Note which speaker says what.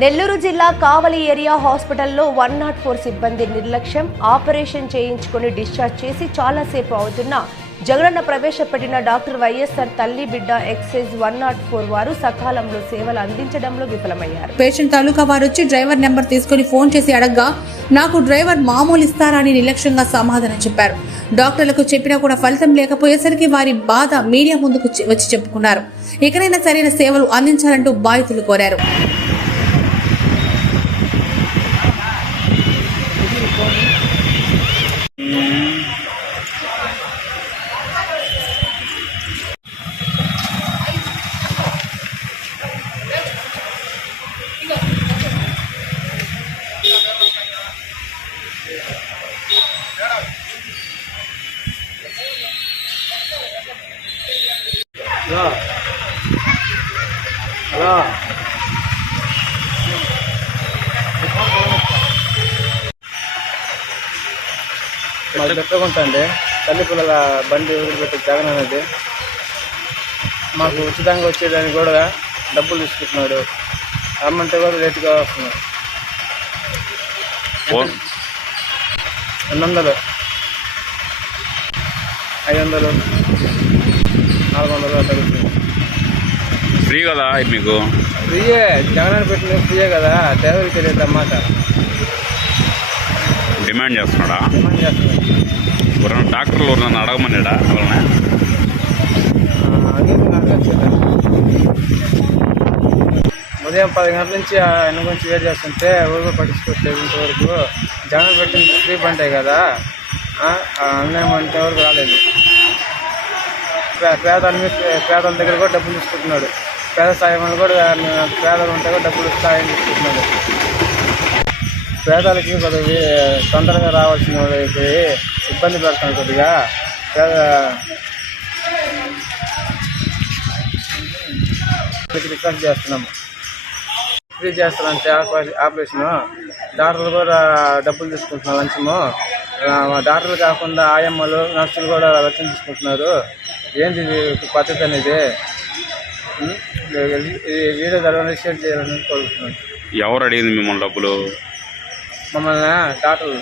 Speaker 1: నెల్లూరు జిల్లా కావలి ఏరియా హాస్పిటల్లో one nought four సిబ్బంది నిర్లక్ష్యం. ఆపరేషన్ చేయించుకుని డిశ్చార్జ్ చేసి చాలాసేపు అవుతున్నా జగనన్న ప్రవేశపెట్టిన డాక్టర్ వైఎస్ఆర్ తల్లి బిడ్డ ఎక్సైజ్ వన్ నాట్ ఫోర్ వారు సకాలంలో సేవలు అందించడంలో విఫలమయ్యారు.
Speaker 2: పేషెంట్ తాలూకా వారు వచ్చి డ్రైవర్ నెంబర్ తీసుకుని ఫోన్ చేసి అడగ్గా నాకు డ్రైవర్ మామూలు ఇస్తారా అని నిర్లక్ష్యంగా సమాధానం చెప్పారు. డాక్టర్లకు చెప్పినా కూడా ఫలితం లేకపోయేసరికి వారి బాధ మీడియా ముందుకు వచ్చి- చెప్పుకున్నారు. ఇకనైనా సరైన సేవలు అందించాలంటూ బాధితులు కోరారు.
Speaker 3: హలో హలో మాకు పెట్టుకుంటండి తల్లి పిల్లల బండి వదిలిపెట్టి జగన్ అనేది మాకు ఉచితంగా వచ్చేదానికి కూడా డబ్బులు తీసుకుంటున్నాడు. అమ్మంటే కూడా రేటుగా వస్తున్నాడు రెండు వందలు. ఐదు వందలు. నాలుగు వందలు తీసుకుంటాం
Speaker 4: ఫ్రీ కదా మీకు?
Speaker 3: ఫ్రీయే జగన్ పెట్టిన ఫ్రీయే కదా డ్రైవర్కి తెలియదు అన్నమాట.
Speaker 4: డిమాండ్ చేస్తున్నాడా?
Speaker 3: డిమాండ్ చేస్తున్నాడు.
Speaker 4: ఎవరైనా డాక్టర్లు ఎవరైనా అడగమన్నాడా
Speaker 3: నేను అడగచ్చేదాన్ని. ఉదయం పది గంటల నుంచి ఆయన గురించి వేరు చేస్తుంటే ఊరు పట్టించుకోవట్లేదు ఇంతవరకు. జగన్ పెట్టిన ఫ్రీ బండే కదా. ఆ, ఆ అన్యాయం అంటే వరకు రాలేదు. పేదల మీద పేదల దగ్గర కూడా డబ్బులు తీసుకుంటున్నాడు. పేద సాయం వాళ్ళు కూడా పేదలు ఉంటే కూడా డబ్బులు సాయం తీసుకుంటున్నాడు. పేదలకి కొద్దిగా తొందరగా రావాల్సిన వాళ్ళకి ఇబ్బంది పెడతాను కొద్దిగా. పేద మీకు రిక్వెస్ట్ చేస్తున్నాము. ఫ్రీ చేస్తారంటే ఆపరేషన్ ఆపరేషను. డాక్టర్లు కూడా డబ్బులు తీసుకుంటున్నారు లంచము. డాక్టర్లు కాకుండా ఆయమ్మలు నర్సులు కూడా లంచం తీసుకుంటున్నారు. ఏంది పద్ధతి అనేది? వీడియో ద్వారా షేర్ చేయాలని కోరుకుంటున్నాను
Speaker 4: ఎవరు అడిగింది మిమ్మల్ని డబ్బులు?
Speaker 3: మమ్మల్ని డాక్టర్లు?